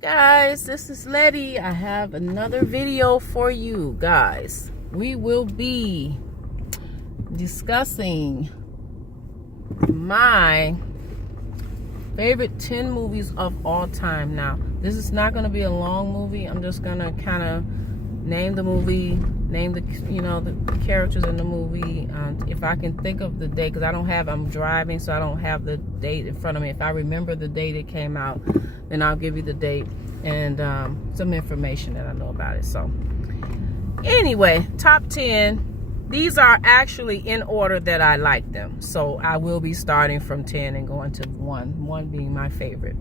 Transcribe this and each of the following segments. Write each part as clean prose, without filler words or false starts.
Guys, this is Letty. I have another video for you guys. We will be discussing my favorite 10 movies of all time. Now, this is not going to be a long movie. I'm just going to kind of name the movie, name the the characters in the movie. If I can think of the date, because I'm driving, so I don't have the date in front of me. If I remember the date it came out, then I'll give you the date and some information that I know about it. So anyway, top 10. These are actually in order that I like them. So I will be starting from 10 and going to 1 being my favorite.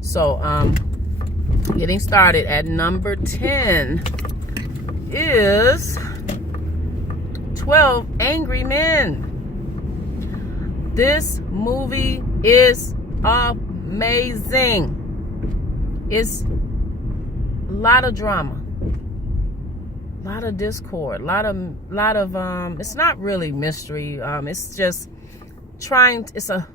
So getting started at number 10 is 12 Angry Men. This movie is amazing. It's a lot of drama, a lot of discord, a lot of it's not really mystery. It's just trying to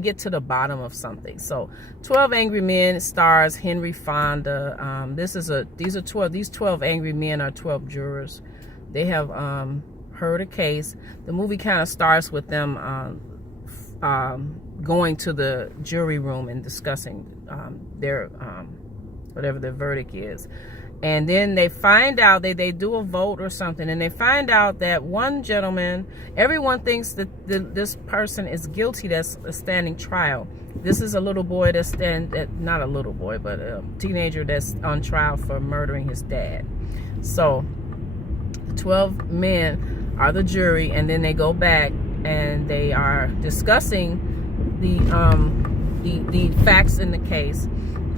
get to the bottom of something. So 12 Angry Men stars Henry Fonda. These 12 angry men are 12 jurors. They have heard a case. The movie kind of starts with them going to the jury room and discussing their whatever their verdict is. And then they find out, they do a vote or something, and they find out that one gentleman, everyone thinks that this person is guilty that's standing trial. This is a little boy not a little boy, but a teenager that's on trial for murdering his dad. So 12 men are the jury, and then they go back and they are discussing the facts in the case.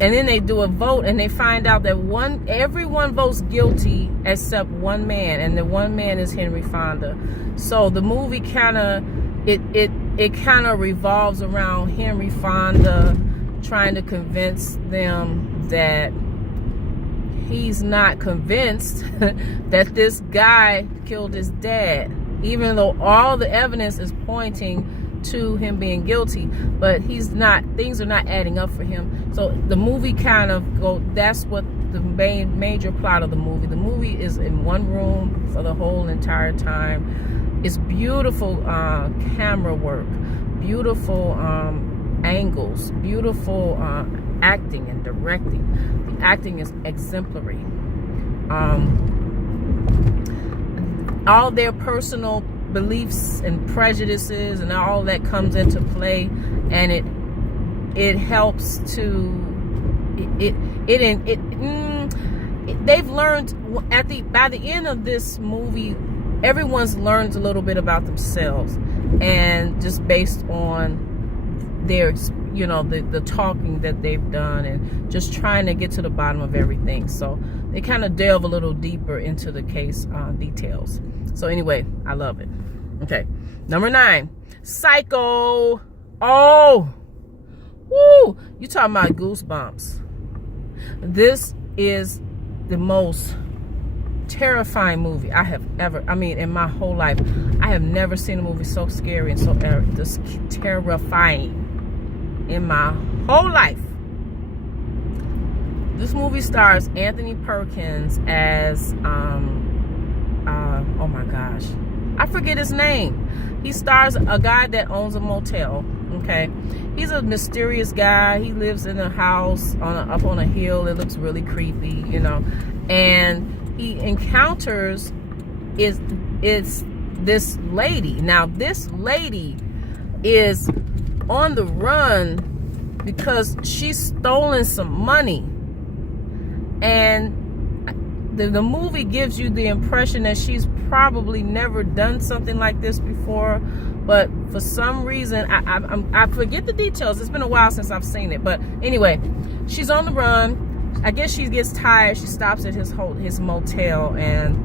And then they do a vote, and they find out that everyone votes guilty except one man, and the one man is Henry Fonda. So the movie kind of revolves around Henry Fonda trying to convince them that he's not convinced that this guy killed his dad, even though all the evidence is pointing to him being guilty, but things are not adding up for him. So the movie that's what the major plot of the movie. The movie is in one room for the whole entire time. It's beautiful camera work, beautiful angles, beautiful acting and directing. The acting is exemplary. All their personal beliefs and prejudices and all that comes into play, and it helps to they've learned by the end of this movie, everyone's learned a little bit about themselves, and just based on their the talking that they've done and just trying to get to the bottom of everything. So they kind of delve a little deeper into the case details. So anyway, I love it. Okay, number 9, Psycho. Oh, woo! You talking about goosebumps? This is the most terrifying movie I have ever. In my whole life, I have never seen a movie so scary and so just terrifying in my whole life. This movie stars Anthony Perkins as oh my gosh, I forget his name. He stars a guy that owns a motel. Okay, he's a mysterious guy. He lives in a house up on a hill. It looks really creepy, and he encounters is this lady. Now this lady is on the run because she's stolen some money, and the movie gives you the impression that she's probably never done something like this before, but for some reason I forget the details. It's been a while since I've seen it, but anyway, she's on the run. I guess she gets tired. She stops at his motel, and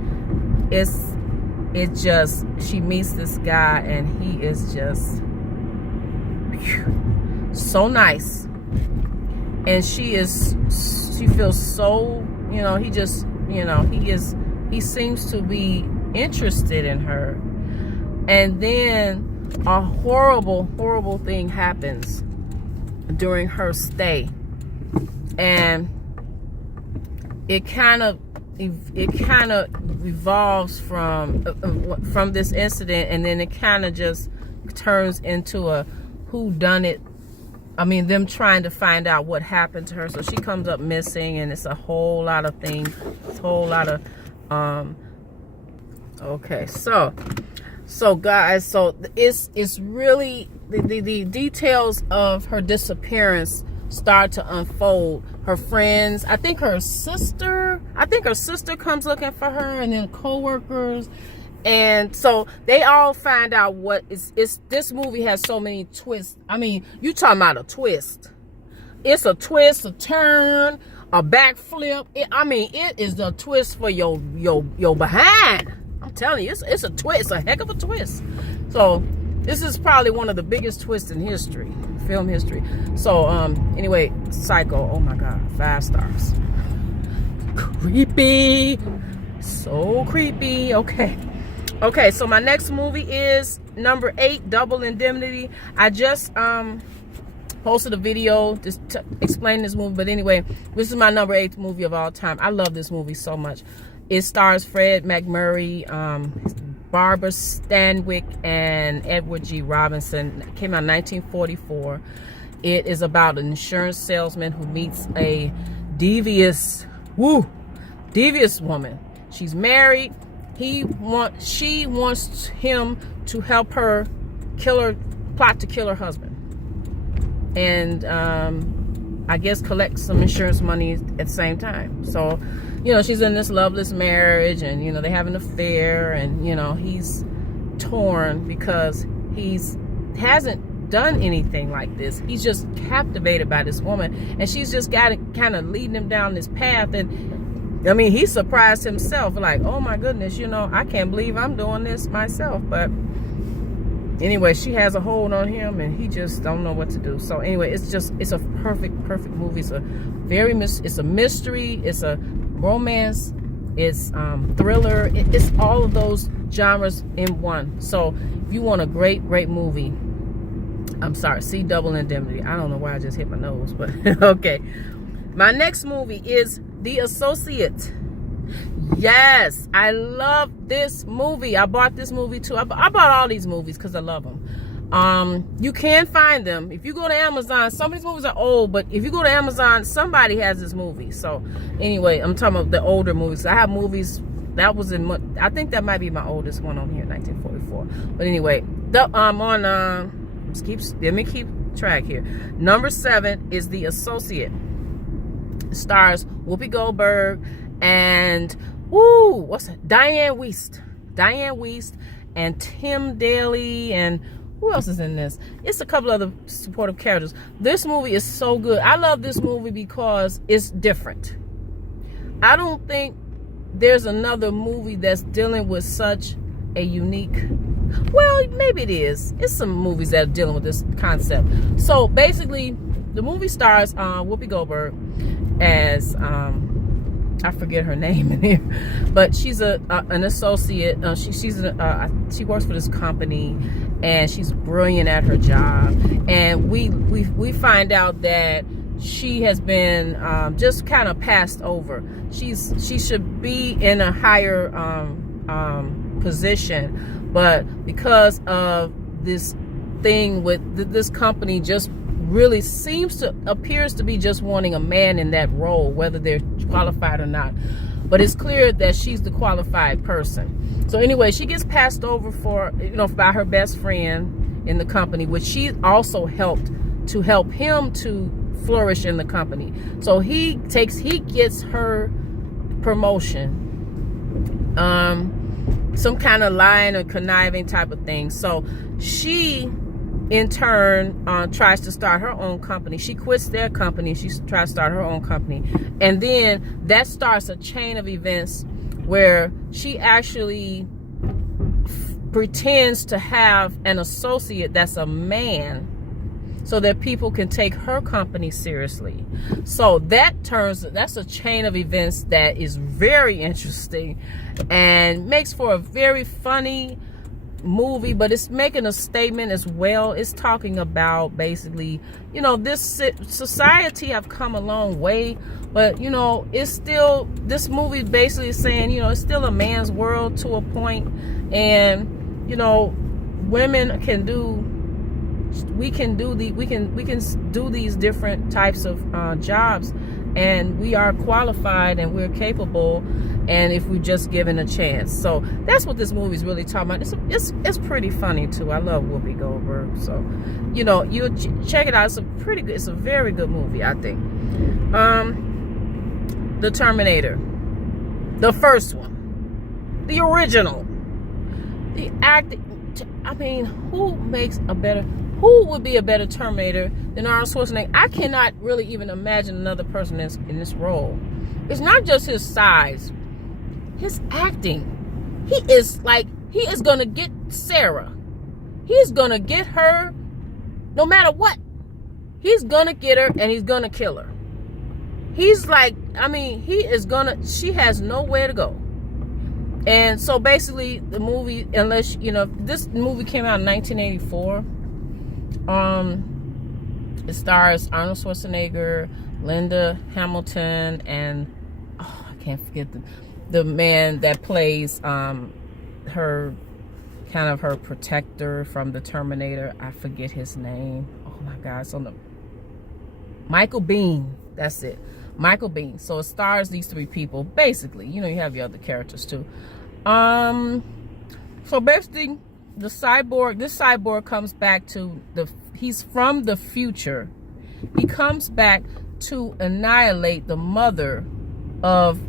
she meets this guy, and he is just so nice, and she feels so, he seems to be interested in her. And then a horrible thing happens during her stay. and it kind of revolves from this incident, and then it kind of just turns into a whodunit. I mean, them trying to find out what happened to her. So she comes up missing, and it's a whole lot of things. It's a whole lot of okay, so guys, so it's really the details of her disappearance start to unfold. Her friends, I think her sister comes looking for her, and then co-workers, and so they all find out what is this movie has so many twists. I mean, you talking about a twist. It's a twist, a turn, a backflip. It is the twist for your behind. I'm telling you, it's a twist. It's a heck of a twist. So this is probably one of the biggest twists in history, film history. So anyway, Psycho. Oh my God, 5 stars. Creepy, so creepy. Okay, so my next movie is number 8, Double Indemnity. I just posted a video just explaining this movie, but anyway, this is my number 8 movie of all time. I love this movie so much. It stars Fred MacMurray, Barbara Stanwyck, and Edward G. Robinson. It came out in 1944. It is about an insurance salesman who meets a devious woman. She's married. She wants him to help her plot to kill her husband, and I guess collect some insurance money at the same time. So, she's in this loveless marriage, and they have an affair, and he's torn because hasn't done anything like this. He's just captivated by this woman, and she's just got it kind of leading him down this path. And he surprised himself, like, oh my goodness, I can't believe I'm doing this myself. But anyway, she has a hold on him, and he just don't know what to do. So anyway, it's a perfect movie. It's a mystery, it's a romance, it's thriller. It's all of those genres in one. So if you want a great movie, I'm sorry, see Double Indemnity. I don't know why I just hit my nose, but okay. My next movie is The Associate. Yes, I love this movie. I bought this movie too. I bought all these movies because I love them. You can find them if you go to Amazon. Some of these movies are old, but if you go to Amazon, somebody has this movie. So anyway, I'm talking about the older movies. I have movies that was in, I think that might be my oldest one on here, 1944. But anyway, let me keep track here. Number 7 is The Associate. It stars Whoopi Goldberg and Diane Wiest and Tim Daly, and who else is in this? It's a couple other supportive characters. This movie is so good. I love this movie because it's different. I don't think there's another movie that's dealing with such a unique, well, maybe it is. It's some movies that are dealing with this concept. So basically, the movie stars Whoopi Goldberg as I forget her name in here, but she's an associate. She works for this company, and she's brilliant at her job. And we find out that she has been just kind of passed over. She should be in a higher position, but because of this thing with this company, just really appears to be just wanting a man in that role, whether they're qualified or not. But it's clear that she's the qualified person. So anyway, she gets passed over by her best friend in the company, which she also helped to help him to flourish in the company. So he gets her promotion, some kind of lying or conniving type of thing. So she in turn tries to start her own company. She quits their company. She tries to start her own company. And then that starts a chain of events where she actually pretends to have an associate that's a man so that people can take her company seriously. So that's a chain of events that is very interesting and makes for a very funny movie, but it's making a statement as well. It's talking about basically, you know, this society have come a long way, but you know, it's still, this movie basically is saying, you know, it's still a man's world to a point, and you know, women can do, we can do these different types of jobs, and we are qualified and we're capable, and if we just given a chance. So that's what this movie is really talking about. It's pretty funny too. I love Whoopi Goldberg, so you know, you check it out. It's a pretty good, it's a very good movie, I think. The Terminator, the first one, the original, the acting. I mean, who would be a better Terminator than Arnold Schwarzenegger? I cannot really even imagine another person in this role. It's not just his size, his acting. He is gonna get Sarah. He's gonna get her no matter what. He's gonna get her and he's gonna kill her. He's like, I mean, she has nowhere to go. And so basically the movie, unless, you know, this movie came out in 1984. It stars Arnold Schwarzenegger, Linda Hamilton, and I can't forget the man that plays her protector from the Terminator. I forget his name. Oh my God, it's on the Michael Biehn. That's it, Michael Biehn. So it stars these three people. Basically, you know, you have your other characters too. So basically, this cyborg comes back to he's from the future. He comes back to annihilate the mother of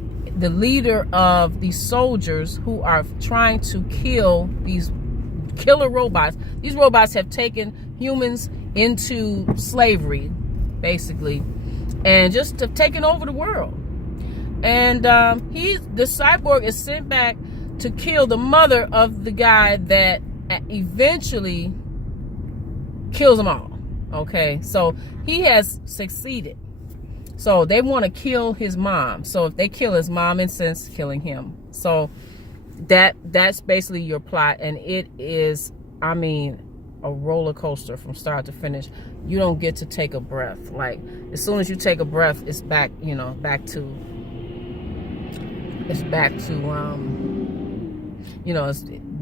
the leader of these soldiers who are trying to kill these killer robots. These robots have taken humans into slavery, basically, and just have taken over the world. And the cyborg is sent back to kill the mother of the guy that eventually kills them all. Okay, so he has succeeded. So they want to kill his mom. So if they kill his mom, in sense, killing him. So that's basically your plot, and it is, I mean, a roller coaster from start to finish. You don't get to take a breath. Like, as soon as you take a breath, it's back, you know, back to you know,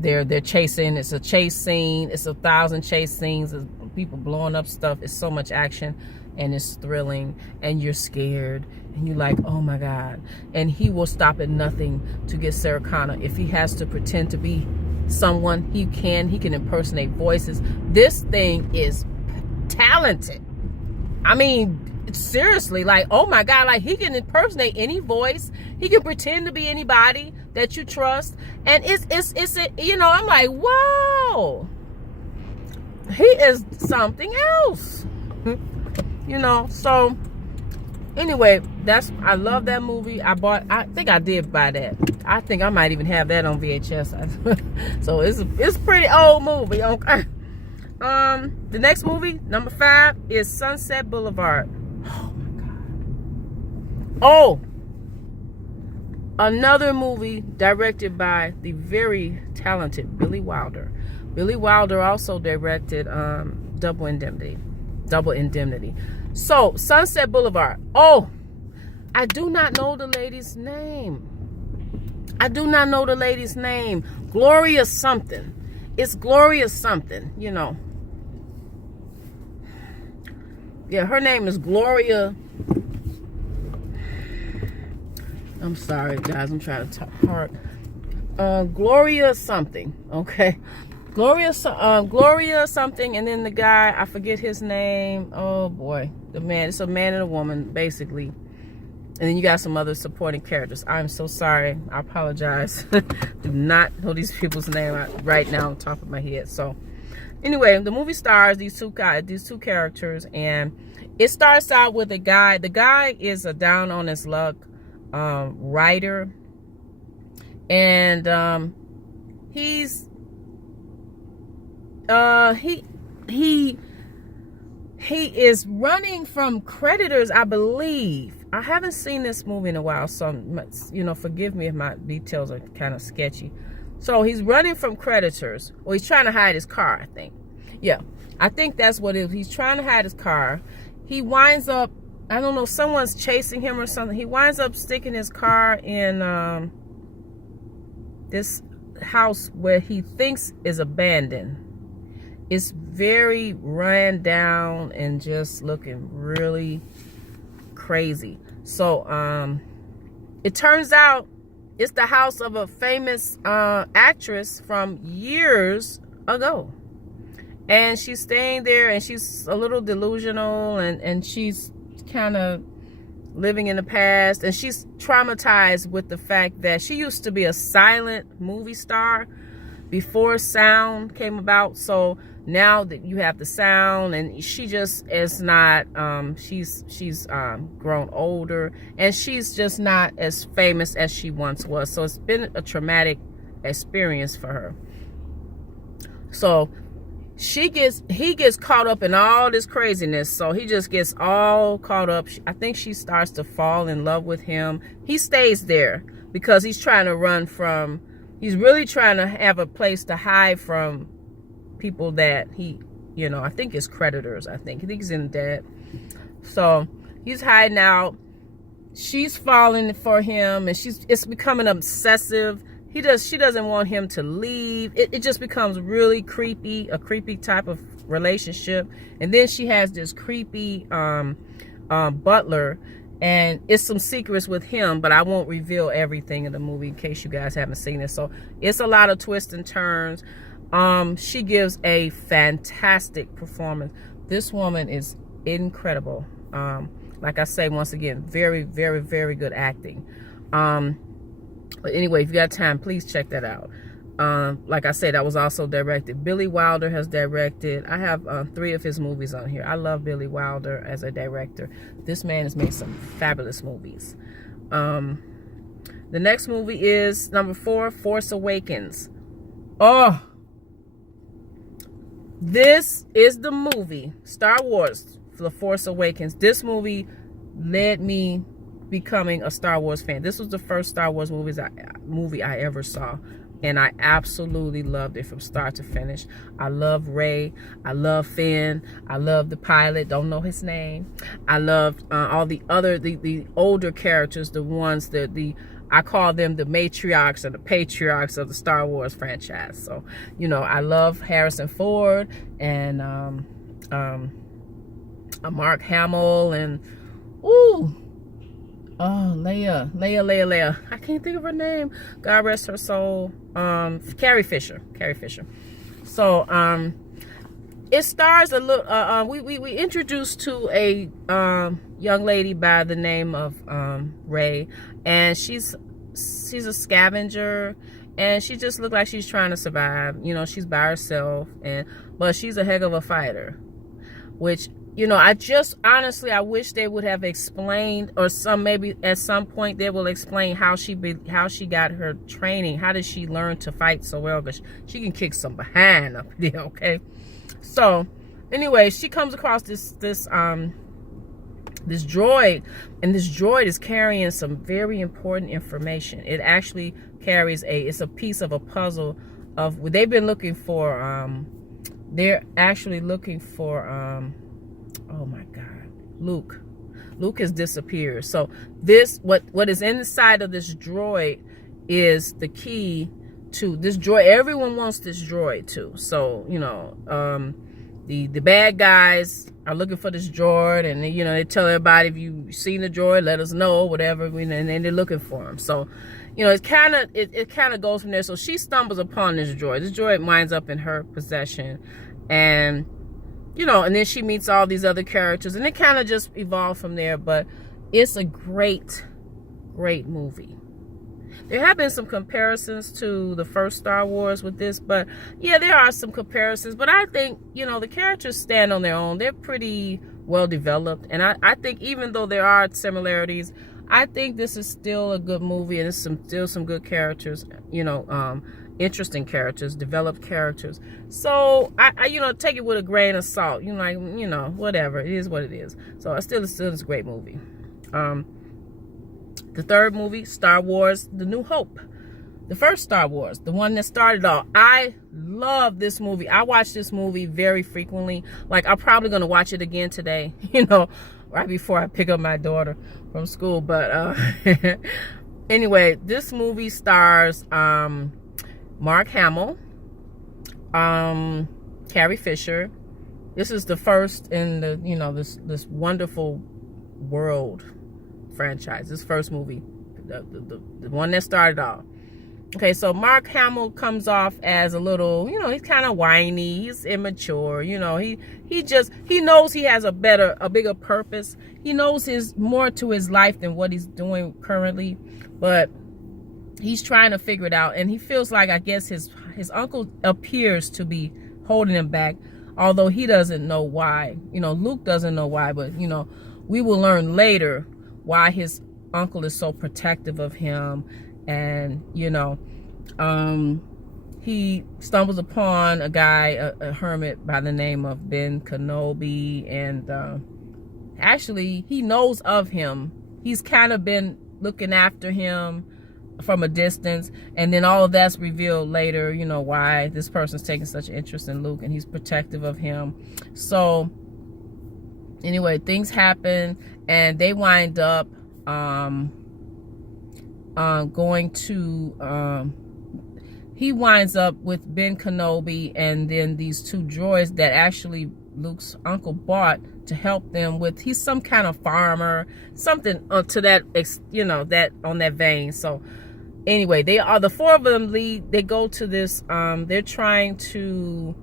they're chasing. It's a chase scene. It's 1,000 chase scenes of people blowing up stuff. It's so much action, and it's thrilling, and you're scared, and you're like, oh my God. And he will stop at nothing to get Sarah Connor. If he has to pretend to be someone, he can impersonate voices. This thing is talented. I mean, seriously, like, oh my God, like, he can impersonate any voice. He can pretend to be anybody that you trust, and it's you know, I'm like, wow, he is something else. You know, so anyway, I love that movie. I think I did buy that. I think I might even have that on VHS. So it's a pretty old movie. Okay. The next movie, number 5, is Sunset Boulevard. Oh my God. Oh, another movie directed by the very talented Billy Wilder. Billy Wilder also directed Double Indemnity. So, Sunset Boulevard. Oh, I do not know the lady's name. Gloria something. It's Gloria something, you know. Yeah, her name is Gloria. I'm sorry, guys. I'm trying to talk hard. Gloria something. Okay. Gloria something, and then the guy, I forget his name. Oh boy, the man. It's a man and a woman, basically. And then you got some other supporting characters. I'm so sorry. I apologize. Do not know these people's name right now on top of my head. So, anyway, the movie stars these two characters, and it starts out with a guy. The guy is a down on his luck writer, and he's he is running from creditors, I believe. I haven't seen this movie in a while, so you know, forgive me if my details are kind of sketchy. So he's running from creditors, or he's trying to hide his car, I think. Yeah, I think that's what it is. He's trying to hide his car. He winds up, I don't know, someone's chasing him or something. He winds up sticking his car in this house where he thinks is abandoned. It's very run down and just looking really crazy. So it turns out it's the house of a famous actress from years ago. And she's staying there, and she's a little delusional, and she's kind of living in the past. And she's traumatized with the fact that she used to be a silent movie star before sound came about. So now that you have the sound, and she just is not, she's grown older, and she's just not as famous as she once was. So it's been a traumatic experience for her. So he gets caught up in all this craziness. So he just gets all caught up. I think she starts to fall in love with him. He stays there because he's trying to run from, he's really trying to have a place to hide from people that he, you know, I think it's creditors. I think he's in debt. So he's hiding out. She's falling for him, and it's becoming obsessive. She doesn't want him to leave. It just becomes really creepy, a creepy type of relationship. And then she has this creepy butler, and it's some secrets with him, but I won't reveal everything in the movie in case you guys haven't seen it. So it's a lot of twists and turns. She gives a fantastic performance. This woman is incredible. Like I say, once again, very, very, very good acting. But anyway, if you got time, please check that out. Like I said, that was also directed. Billy Wilder has directed. I have 3 of his movies on here. I love Billy Wilder as a director. This man has made some fabulous movies. The next movie is number 4, Force Awakens. Oh, this is the movie, Star Wars, The Force Awakens. This movie led me becoming a Star Wars fan. This was the first Star Wars movie I ever saw, and I absolutely loved it from start to finish. I love Rey. I love Finn. I love the pilot. Don't know his name. I loved all the other, the older characters, the ones that I call them the matriarchs and the patriarchs of the Star Wars franchise. So, you know, I love Harrison Ford and Mark Hamill and Leia. I can't think of her name. God rest her soul. Carrie Fisher. So it stars a little. We introduced to a young lady by the name of Rey, and she's a scavenger, and she just looked like she's trying to survive. You know, she's by herself, but she's a heck of a fighter, which, you know, I wish they would have explained, or maybe at some point they will explain how she got her training. How did she learn to fight so well? Because she can kick some behind up there, okay? So, anyway, she comes across this droid, and this droid is carrying some very important information. It actually carries it's a piece of a puzzle of, they've been looking for, they're actually looking for, oh my God, Luke has disappeared. So what is inside of this droid is the key to this droid. Everyone wants this droid too. So, you know, the bad guys are looking for this droid, and you know, they tell everybody, if you seen the droid, let us know, whatever, and then they're looking for him. So, you know, it kind of goes from there. So she stumbles upon this droid. This droid winds up in her possession, and you know, and then she meets all these other characters, and it kind of just evolved from there. But it's a great movie. There have been some comparisons to the first Star Wars with this, but yeah, there are some comparisons. But I think, you know, the characters stand on their own. They're pretty well developed, and I think even though there are similarities, I think this is still a good movie, and it's still some good characters, you know, interesting characters, developed characters. So I you know, take it with a grain of salt. You know, like, you know, whatever, it is what it is. So it's still a great movie. The third movie, Star Wars: The New Hope. The first Star Wars, the one that started all. I love this movie. I watch this movie very frequently. Like, I'm probably going to watch it again today, you know, right before I pick up my daughter from school. But anyway, this movie stars Mark Hamill, Carrie Fisher. This is the first in the, you know, this wonderful world franchise. This first movie, the one that started all. Okay, so Mark Hamill comes off as a little, you know, he's kind of whiny, he's immature, you know, he knows he has a bigger purpose. He knows his more to his life than what he's doing currently, but he's trying to figure it out, and he feels like, I guess, his uncle appears to be holding him back, although he doesn't know why. You know, Luke doesn't know why, but, you know, we will learn later why his uncle is so protective of him. And, you know, he stumbles upon a guy, a hermit by the name of Ben Kenobi, and actually he knows of him. He's kind of been looking after him from a distance, and then all of that's revealed later, you know, why this person's taking such an interest in Luke, and he's protective of him. So anyway, things happen, and they wind up going to he winds up with Ben Kenobi, and then these two droids that actually Luke's uncle bought to help them with. He's some kind of farmer, something to that, you know, that on that vein. So anyway, they are, the four of them lead. They go to this, they're trying to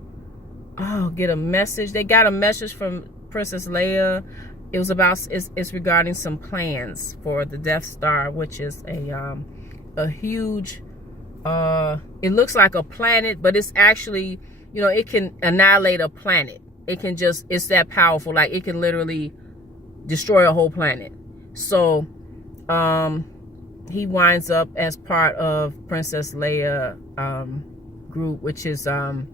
get a message. They got a message from Princess Leia. It was about, it's regarding some plans for the Death Star, which is a huge, it looks like a planet, but it's actually, you know, it can annihilate a planet. It can just, it's that powerful. Like, it can literally destroy a whole planet. So he winds up as part of Princess Leia group, which is the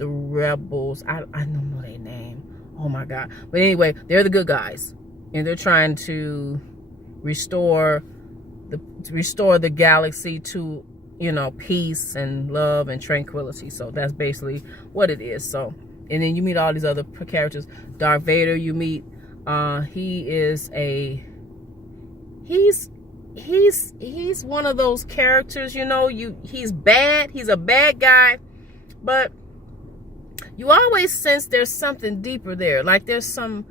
Rebels. I don't know their name. Oh my God. But anyway, they're the good guys, and they're trying to restore the galaxy to, you know, peace and love and tranquility. So that's basically what it is. So, and then you meet all these other characters. Darth Vader, you meet, he's one of those characters, you know, he's bad, he's a bad guy, but you always sense there's something deeper there. Like there's some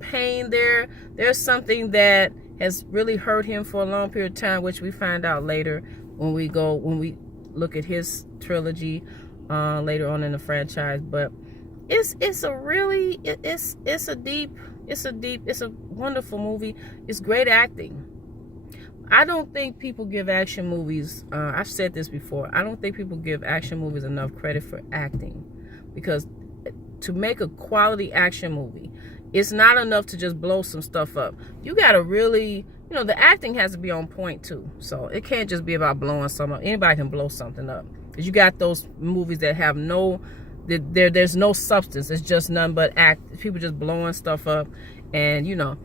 pain there. There's something that has really hurt him for a long period of time, which we find out later when we look at his trilogy later on in the franchise. But it's a wonderful movie. It's great acting. I don't think people give action movies, I've said this before, I don't think people give action movies enough credit for acting. Because to make a quality action movie, it's not enough to just blow some stuff up. You got to really, you know, the acting has to be on point too. So it can't just be about blowing something up. Anybody can blow something up. Because you got those movies that have there's no substance. It's just nothing but people just blowing stuff up. And, you know,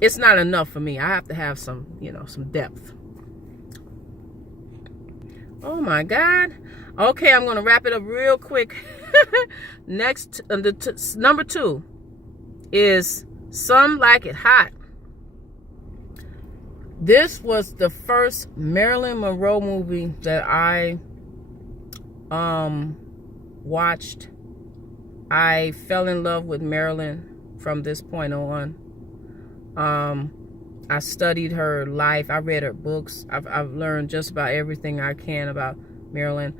it's not enough for me. I have to have some, you know, some depth. Oh my God. Okay, I'm going to wrap it up real quick. Next, number 2 is Some Like It Hot. This was the first Marilyn Monroe movie that I watched. I fell in love with Marilyn from this point on. I studied her life. I read her books. I've learned just about everything I can about Marilyn.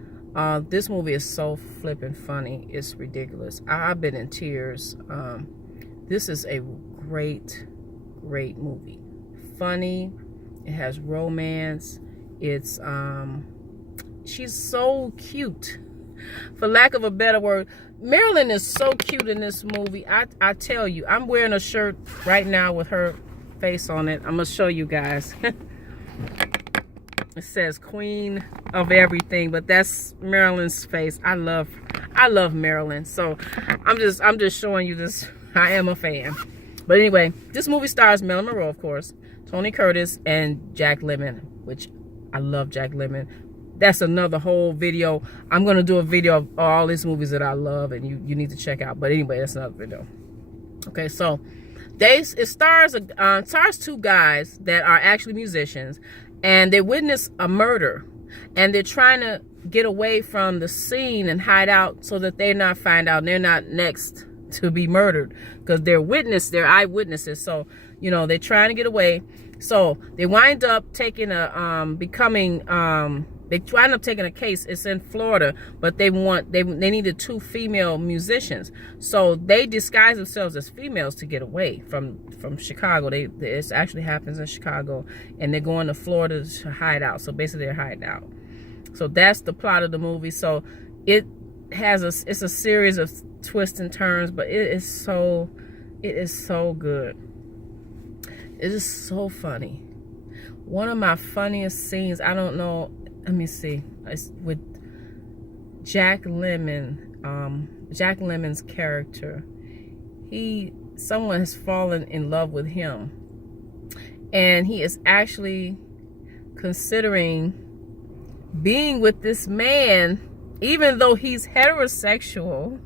This movie is so flippin' funny. It's ridiculous. I've been in tears. This is a great movie. Funny. It has romance. It's she's so cute. For lack of a better word, Marilyn is so cute in this movie. I tell you, I'm wearing a shirt right now with her face on it. I'm gonna show you guys. It says Queen of Everything, but that's Marilyn's face. I love Marilyn. So I'm just showing you this. I am a fan. But anyway, this movie stars Marilyn Monroe, of course, Tony Curtis, and Jack Lemmon, which I love Jack Lemmon. that's another whole video. I'm gonna do a video of all these movies that I love and you need to check out. But anyway, that's another video. Okay, so it stars two guys that are actually musicians, and they witness a murder, and they're trying to get away from the scene and hide out so that they're not found out and they're not next to be murdered, because they're eyewitnesses. So, you know, they're trying to get away. So they wind up taking taking a case. It's in Florida, but they needed 2 female musicians. So they disguise themselves as females to get away from Chicago. It actually happens in Chicago, and they're going to Florida to hide out. So basically they're hiding out. So that's the plot of the movie. So it's a series of twists and turns, but it is so good. It is so funny. One of my funniest scenes, I don't know, let me see, it's with Jack Lemmon. Jack Lemmon's character, someone has fallen in love with him, and he is actually considering being with this man, even though he's heterosexual,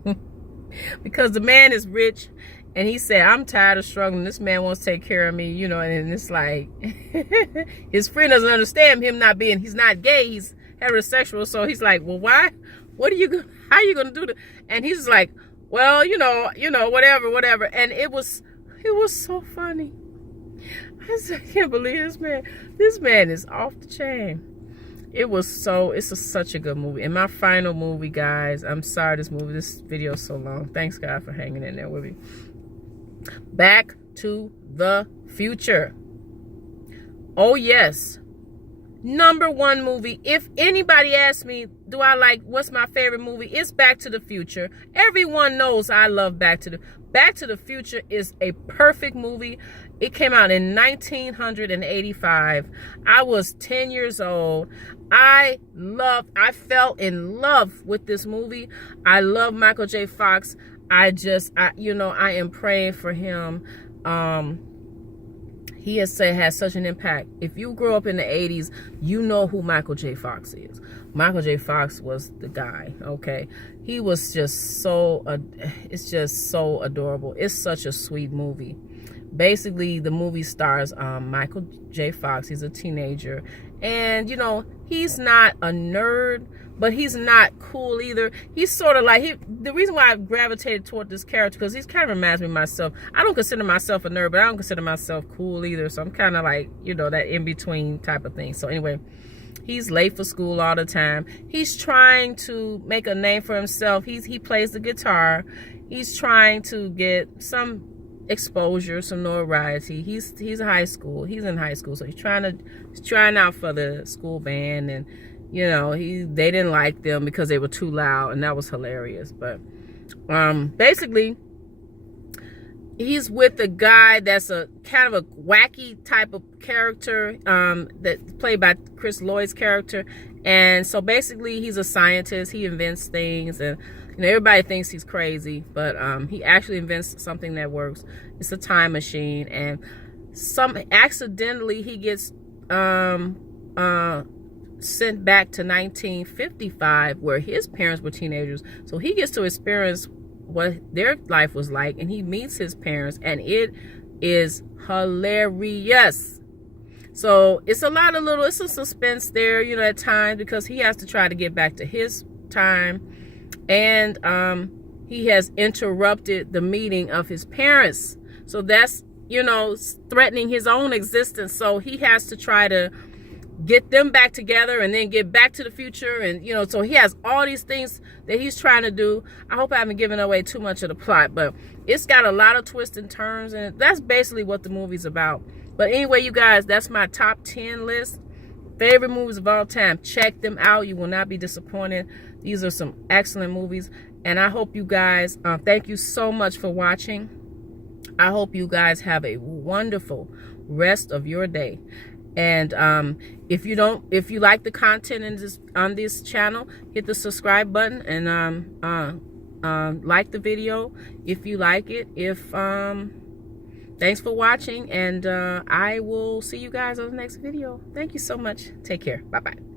because the man is rich. And he said, I'm tired of struggling. This man wants to take care of me, you know. And it's like, his friend doesn't understand him he's not gay, he's heterosexual. So he's like, well, why? How are you going to do that? And he's like, well, you know, whatever. And it was so funny. I said, I can't believe this man is off the chain. It's such a good movie. And my final movie, guys, I'm sorry this video is so long. Thanks, God, for hanging in there with me. Back to the Future. Oh, yes. #1 movie. If anybody asks me, what's my favorite movie? It's Back to the Future. Everyone knows I love Back to the Future is a perfect movie. It came out in 1985. I was 10 years old. I fell in love with this movie. I love Michael J. Fox. I am praying for him. He has such an impact. If you grew up in the 80s, you know who Michael J. Fox is. Michael J. Fox was the guy, okay? He was it's just so adorable. It's such a sweet movie. Basically, the movie stars Michael J. Fox. He's a teenager. And, you know, he's not a nerd, but he's not cool either. He's sort of like, the reason why I gravitated toward this character, because he kind of reminds me of myself. I don't consider myself a nerd, but I don't consider myself cool either. So I'm kind of like, you know, that in-between type of thing. So anyway, he's late for school all the time. He's trying to make a name for himself. He plays the guitar. He's trying to get some exposure, some notoriety. He's in high school, so he's trying out for the school band, and you know, they didn't like them because they were too loud, and that was hilarious. But basically, he's with a guy that's a kind of a wacky type of character, that's played by Chris Lloyd's character. And so basically, he's a scientist. He invents things, and you know, everybody thinks he's crazy, but he actually invents something that works. It's a time machine, and accidentally he gets sent back to 1955, where his parents were teenagers. So he gets to experience what their life was like, and he meets his parents, and it is hilarious. So it's it's a suspense there, you know, at times, because he has to try to get back to his time. And he has interrupted the meeting of his parents. So that's, you know, threatening his own existence. So he has to try to get them back together and then get back to the future. And, you know, so he has all these things that he's trying to do. I hope I haven't given away too much of the plot, but it's got a lot of twists and turns. And that's basically what the movie's about. But anyway, you guys, that's my top 10 list. Favorite movies of all time. Check them out. You will not be disappointed. These are some excellent movies. And I hope you guys, thank you so much for watching. I hope you guys have a wonderful rest of your day. And if you like the content on this channel, hit the subscribe button and like the video if you like it. Thanks for watching, and I will see you guys on the next video. Thank you so much. Take care. Bye-bye.